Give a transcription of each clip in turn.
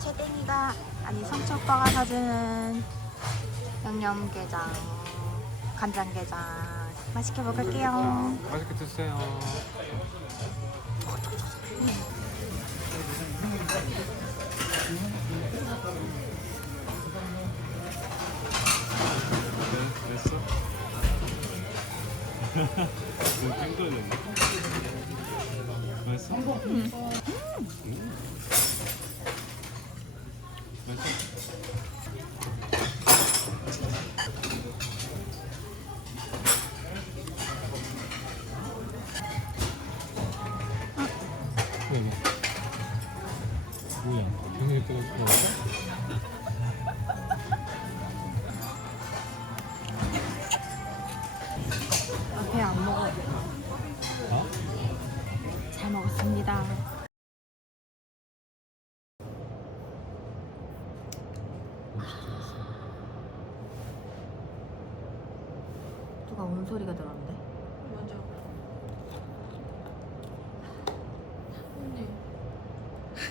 채땡이가 아니 성철 오빠가 사주는 양념게장, 간장게장 맛있게 먹을게요. 맛있게 드세요. 찡그렸네. 맛있어? 음.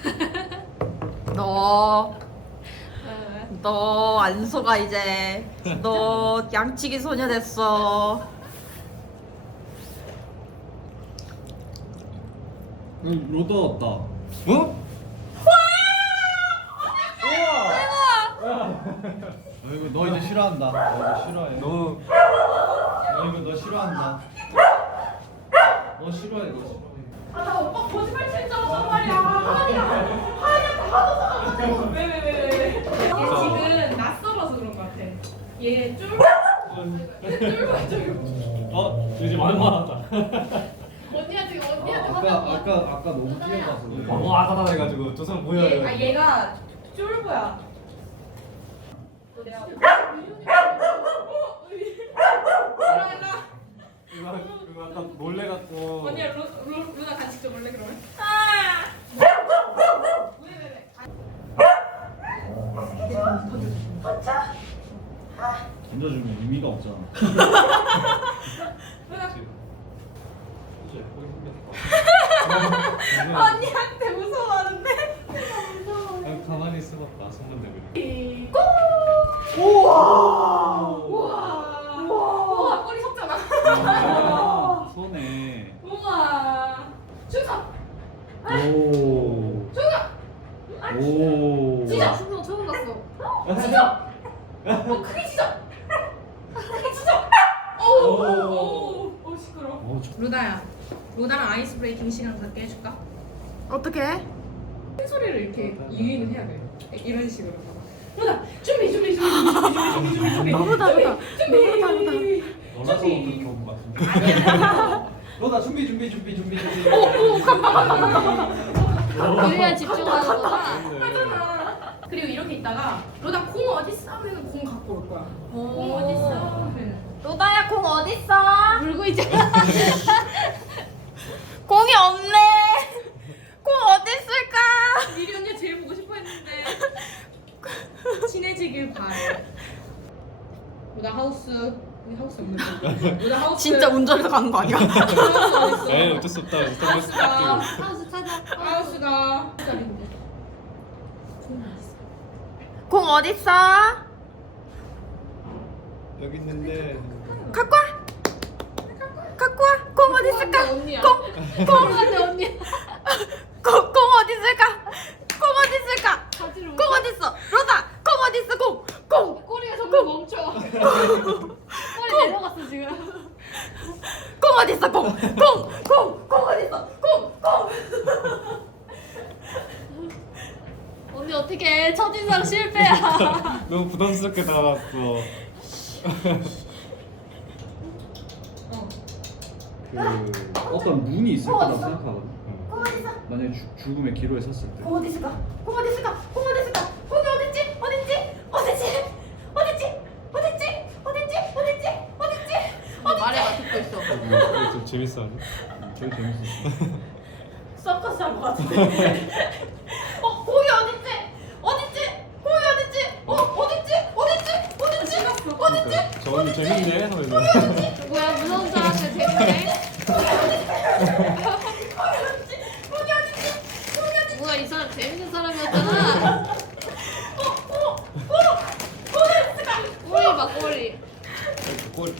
너, 너 안 속아 이제. 너 양치기 소녀 됐어. 로더 왔다. 어? 너 이거 너 이제 싫어한다. 너 이거 싫어해. 너, 너너 이거 너 싫어한다. 너 싫어해. 너 싫어해. 아 나 오빠 거짓말 진짜 못한 말이야. 하은이야. 하은이한테 하도 사가지고. 왜왜 왜 왜? 얘 지금 낯설어서 그런 것 같아. 얘 쫄. 쫄고 쫄고. 어? 이제 말 많았다. 언니한테 언니한테 아, 아까 거. 아까 아까 너무 뛰어가서 그래. 너무 아다다 해가지고 저 사람 뭐야? 얘, 아 얘가 쫄보야. 내가. 일어나. 이거 이 거 아까 몰래 갖고. 언니야 루, 루, 루나 간식 좀 올래 그러면? 왜왜 던져주면 의미가 없잖아. 루나. 언니한테 무서워하는데? 그냥 가만히 있어봤다 손만 내밀. 고! 우와! 우와! 우와! 꼬리 섰잖아. 아, 손에. 우와! 충성! 오. 충성! 오. 진짜 충성 처음 봤어. 진짜! 어 크게 진짜! 크게 진짜! 오! 오! 오 시끄러. 어, 저- 루다야, 루다랑 아이스 브레이킹 시간 갖게 해줄까? 어떻게? 큰 소리를 이렇게 유인을 해야 돼. 이런 식으로. 루다 준비 준비 준비 준비 준비 준비 준비. 너무 다르다. 준비. 너무 다르다. 너라서 그렇게 온것 같은데. 너나 준비 준비 준비 준비 준비. 그래야 집중하는구나. 하잖아. 그리고 이렇게 있다가 로다 공 어디 있어? 하면 공 갖고 올 거야. 공 어디 있어? 로다야 공 어딨어? 물고 있잖아. 공이 없네. 공 어딨을까? 미리 언니 제일 보고 싶어 했는데 친해지길 바래. 로다 하우스. 우리 하우스. 로다 하우스. 진짜 운전해서 가는 거 아니야? 하우스? 에이 어쩔 수 없다. 하우스가. 하우스 찾아. 하우스가 공 어딨어? 여기 있는데. 갖고 와. 갖고 와. 공 어딨을까? 언니야. 공, 공, 언니 공, 공 어딨을까? 공 어딨을까? 바지를 공 어딨어? 로다, 공 어딨어? 공, 공, 꼬리가 정말 멈춰. 꼬리 내려갔어 지금. 공 어딨어? 공, 공, 공, 공 어딨어? 공, 공. 언니 어떻게 첫인상 실패야. 너무 부담스럽게 나왔어. 그 어떤 문이 있을 거라고 생각하거든. 공 어딨어? 만약에 죽- 죽음의 기로에 섰을 때. 공 어딨을까? 공 어딨을까? 공 어딨을까? 공이 어딨지? 어딨지? 어딨지? 어딨지? 어딨지? 어딨지? 어딨지? 어딨지? 말해봐 듣고 있어. 이거 좀 재밌어? 저기 재밌었어. 서커스 한것 같은데. 어, 공이 어딨지? 어딨지?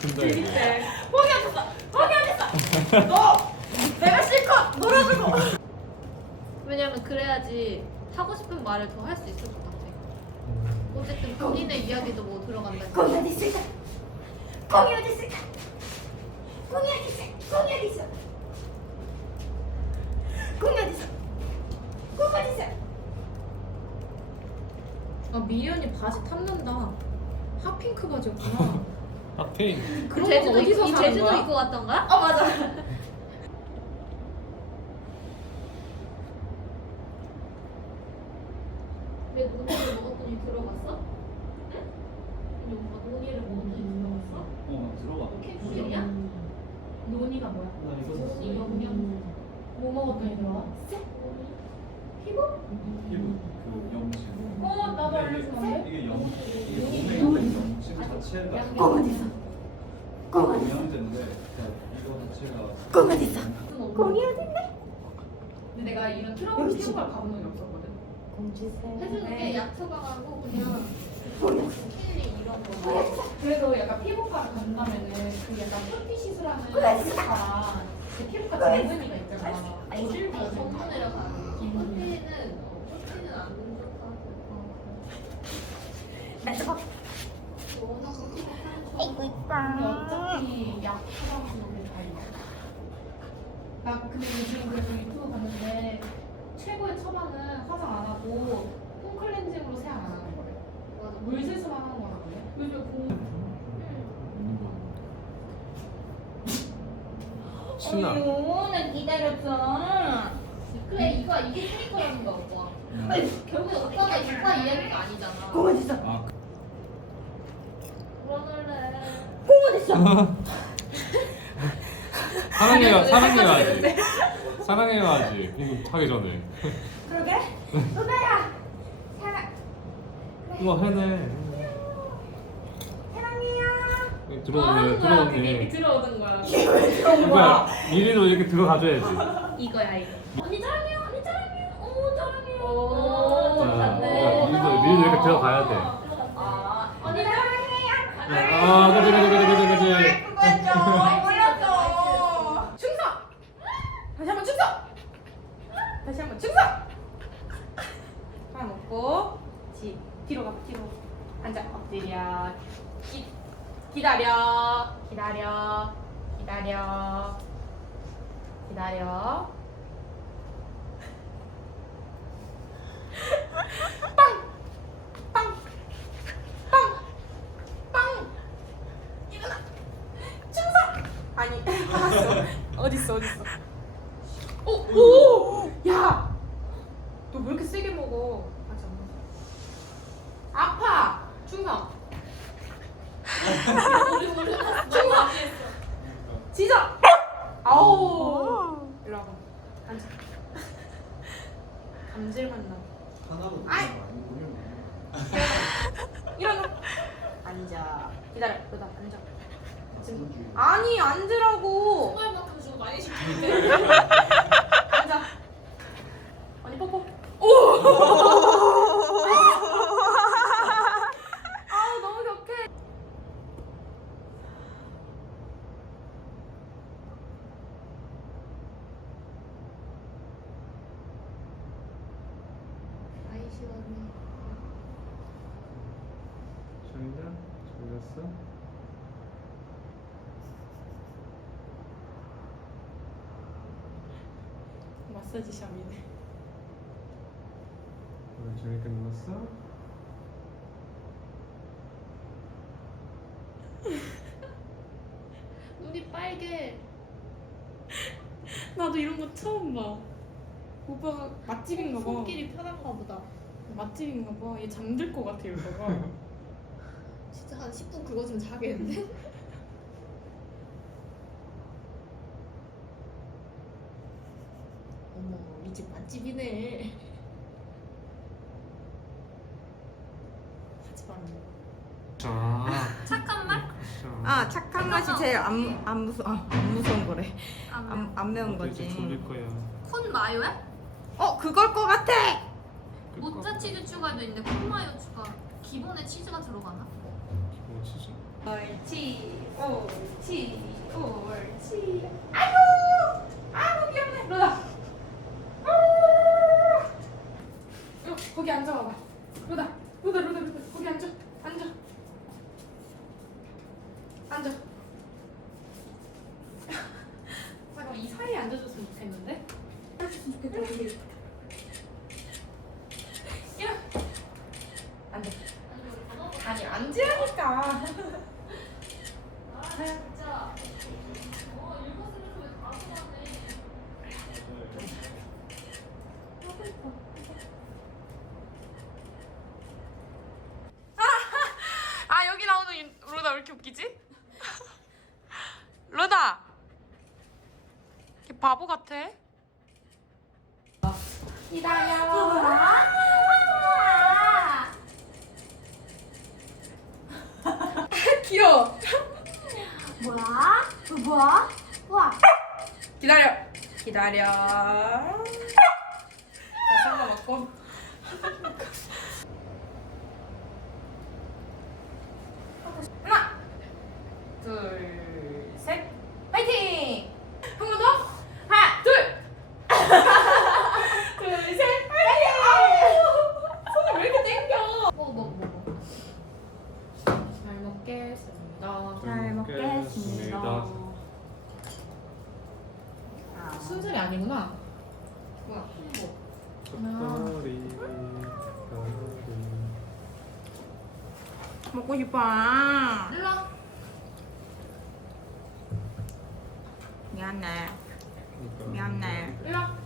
진짜 이거. 포기 어딨어? 포기 어딨어? 너 내가 실컷 놀아주고. 왜냐면 그래야지 하고 싶은 말을 더 할 수 있을 것 같아. 어쨌든 본인의 이야기도 뭐 들어간다. 공이 어디 있을까? 공이 어디 있을까? 공이 어디 있어? 공이 어디 있어? 공이 어디 있어? 공 어디 있어? 아 미연이 바지 탐난다. 핫핑크 바지였구나. 핫핑. 그런 거 제주도 어디서 입- 사는 제주도 거야? 입고 갔던 거야? 어 맞아. 왜 논의를 먹었더니 들어갔어? 응? 아니 오빠 논의를 먹었더니 들어갔어? 어 들어가. 캡슐이야? 논이가 뭐야? 나 이거 샀어. 논의 영양 뭐 먹었더니 들어와? 피부? 피부 그 염증. 어 나도 안 돼? 이게 염 이게 몸에 염증 자체가 있어? 공 어디 있어? 영양제인데 이거 자체가 공 어디 있어? 공이 어디 있네? 근데 내가 이런 트러블 피부과 가본 적이 없었거든. 공 주세요. 해주는 게 약초가하고 그냥 공이 어디 있어? 스킬리 이런 거. 그래서 약간 피부과를 간다면은 그 약간 표피 시술하는 피부과랑 그 피부과. 전문의가 있잖아. 아니, 어딜 가서 전문의라 가는 거지. 커피는 어, 커피는 안 좋다고. 나 저거. 워낙 커피가 아이고 근데 이뻐. 약 처방하는 게 다이야. 나 근데 요즘 그래서 유튜브 봤는데 최고의 처방은 화장 안 하고 폼클렌징으로 세안 안 하는 거래. 맞아. 물 세수만 하는 거라 그래. 요즘 공 신나. 나 기다렸어. 그래 이거 이게 캐릭터라는 거 오빠. 결국에 오빠가 오빠 이야기가 아니잖아. 공 어디 있어? 아 그러길래 공 어디 있어? 사랑해요, 사랑해야지. 사랑해야지. 이거 하기 전에. 그러게. 누나야. 사랑 이거 해네. 사랑해요. 여기 들어오네, 들어오네. 들어오는 거야. 이거야, 미리로 이렇게 들어가줘야지. 이거야 이거. 언니 사랑해요 언니 사랑해요 어머 사랑해요. 오, 오, 자, 맞네. 미리로, 미리로 이렇게 들어가야 돼. 아, 언니 사랑해요. 아, 그지, 그지, 그지, 그지, 그지. 그거죠. 몰랐어. 충성! 다시 한번 충성! 다시 한번 충성! 먹고 지 뒤로 가 뒤로. 앉아. 엎드려. 기, 기다려. 기다려. 기다려. 기다려. 빵 빵 빵 빵! 일어나. 충성! 아니 알았어. 어딨어 어딨어 오! 오! 야! 너 왜 이렇게 세게 먹어? 아직 안 먹어 아파! 충성! 충성! 지적! 아우! 일로 와봐 앉아 감질만 나 하나로 아이. 오늘 일어나 앉아. 기다려. 너다 앉아. 지금. 주 아니 앉으라고. 정말 만큼 주고 많이 시키는데. 앉아. 언니 뽀뽀. 오. 아 너무 격해. 아이 시원해. 졸려? 졸렸어? 마사지 샵이네. 오늘 재밌게 놀았어? 눈이 빨개. 나도 이런 거 처음 봐. 오빠가 맛집인가 봐. 손길이 편한가 보다. 맛집인가 봐. 얘 잠들 것 같아 이러다가. 진짜 한 10분 긁어주면 자겠는데? 어머 우리 집 맛집이네. 자. 착한 말? 아 착한 맛이 제일 안, 안 무서 아, 안 무서운 거래 안 안, 안 매운 이제 거지 졸릴 거야. 콘 마요야? 어 그걸 거 같아 모짜 치즈 추가도 있는데 콘 마요 추가. 기본에 치즈가 들어가나? 기본 치즈. 옳지 옳지 옳지 아이고 아이고 귀엽네 로다 어, 거기 앉아봐봐 로다 로다 로다 로다 거기 앉아 앉아 앉아 잠깐 이 사이에 앉아줬으면 좋겠는데 앉았으면 좋겠다 여기 야 앉아 아니 앉으라니까 진짜. 어, 읽었으면서 왜 가져가네. 아 여기 나오는 이- 로다 왜 이렇게 웃기지? 로다 걔 바보 같아 귀여워 뭐야? 그 뭐야? 와. 기다려. 기다려. 다시 한번 먹고 하나 둘셋 파이팅 한 번 더 하나 둘 둘셋 파이팅 손을 왜 이렇게 땡겨 먹어, 먹어, 먹어. 잘 먹겠습니다 잘 먹겠습니다. 순살이 아니구나 뭐야 tori, tori. 먹고 싶어. 일로 와. 미안해. 그러니까 미안해. 일로 와.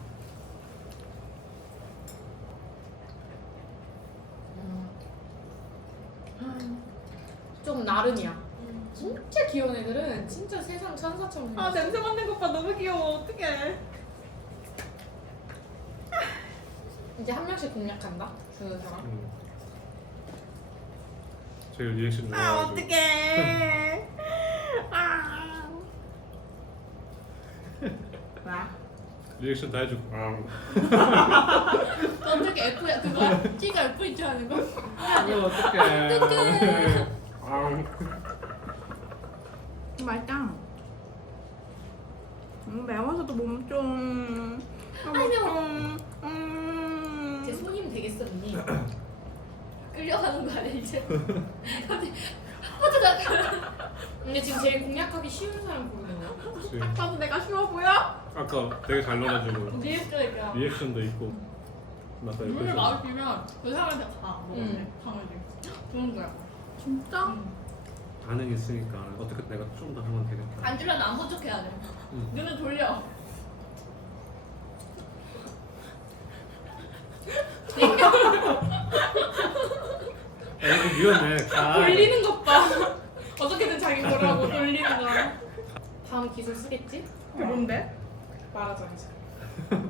좀 나른이야. 진짜 귀여운 애들은 진짜 세상 천사처럼 생겼어. 아 냄새 맡는 것봐 너무 귀여워. 어떡해. 이제 한 명씩 공략한다. 주는 사람. 응. 제일 리액션 아 좋아가지고 어떡해. 아. 와. 리액션 다 해주고 아, 어떻게 F야? 그거야? T가 F 있지 않은 거? 이거 어떡해 아, 맛있다. 음, 매워서도 몸 좀. 아이, 매워. 좀. 음. 제 손님 되겠어 언니. 끌려가는 거 아니야, 이제? 갑자기 허드가 근데 지금 제일 공략하기 쉬운 사람 거야. 그치. 나도 내가 쉬워 보여? 아까 되게 잘 넣어가지고 리액션이야. 리액션도 있고 맞다 눈을 옆에서 마을 빌면 그 사람한테 가. 먹을래. 응. 강아지. 좋은 거야. 진짜? 반응 있으니까 어떻게 내가 좀 더 하면 되겠다 안 주려면 안 부족해야 돼. 응. 눈을 돌려. 이거 위험해 가 돌리는 것 봐. 어떻게든 자기 거라고 돌리는 거야. 다음 기술 쓰겠지? 뭔데? 말하자 이제.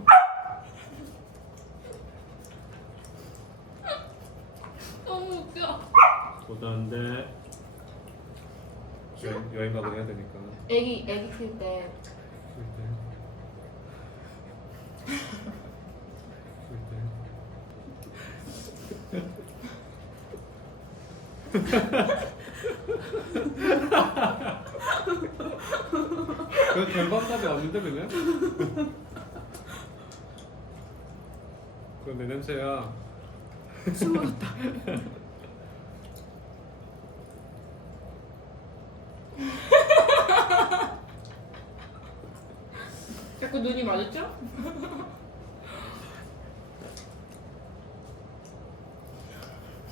너무 웃겨. 여행, 여행 가고 해야 되니까 애기 애기 클 때 그럴 때 그 결과값이 없는데 그냥? 그건 내 냄새야 자꾸 눈이 마주쳐?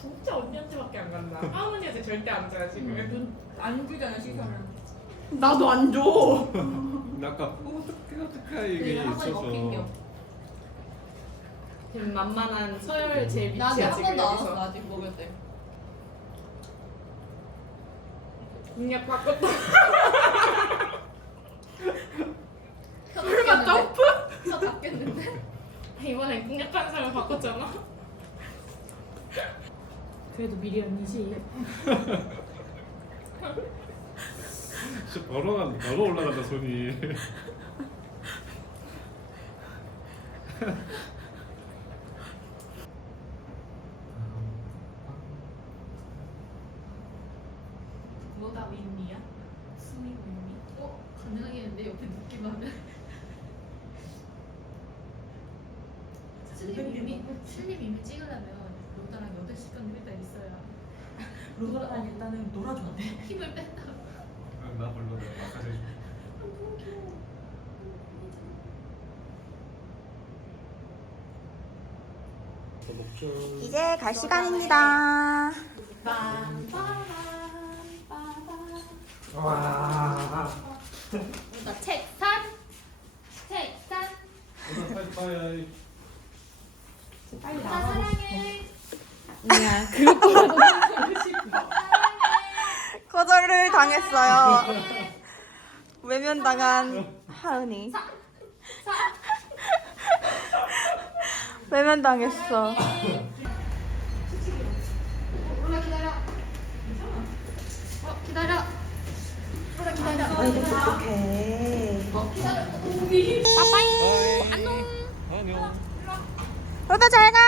진짜 언니한테밖에 안 간다. 할머니한테 절대 안 줘요 지금. 눈안 주잖아 시선을. 나도 안 줘. 나 아까 어떡해 어떡해 이게 내가 한 번에 먹힌겨. 있어서 되게 만만한 서열 제일 밑이야 나한테 한 지금 번도 안 여기서. 왔어, 아직 먹을 때. 공략 바꿨다. 설마 점프? 혀 닿겠는데? 이번엔 공략하는 사람 바꿨잖아. 그래도 미리 언니지. 진짜 벌어 벌어 올라간다 손이 뭐? 로다 윈미야? 스미 윈미? 어? 가능하겠는데 옆에 눕기만 하면 슬립 이미 슬립 이미 찍으려면 로다랑 8시간 일단 있어야 로다랑 일단은 놀아줘야 돼. 힘을 뺀다 나 별로 내가 아까 전에 먹자. 이제 갈 시간입니다. 와. 로다 책산 책산 로다 빠이빠이. 로다 사랑해 아니야, 그것도 거 당했어요. 외면당한 하은이. 외면당했어. 로다 기다려 어 기다려 로다 기다려 어떡해. 어 기다려 빠빠이. 안녕. 안녕. 로다 잘 가.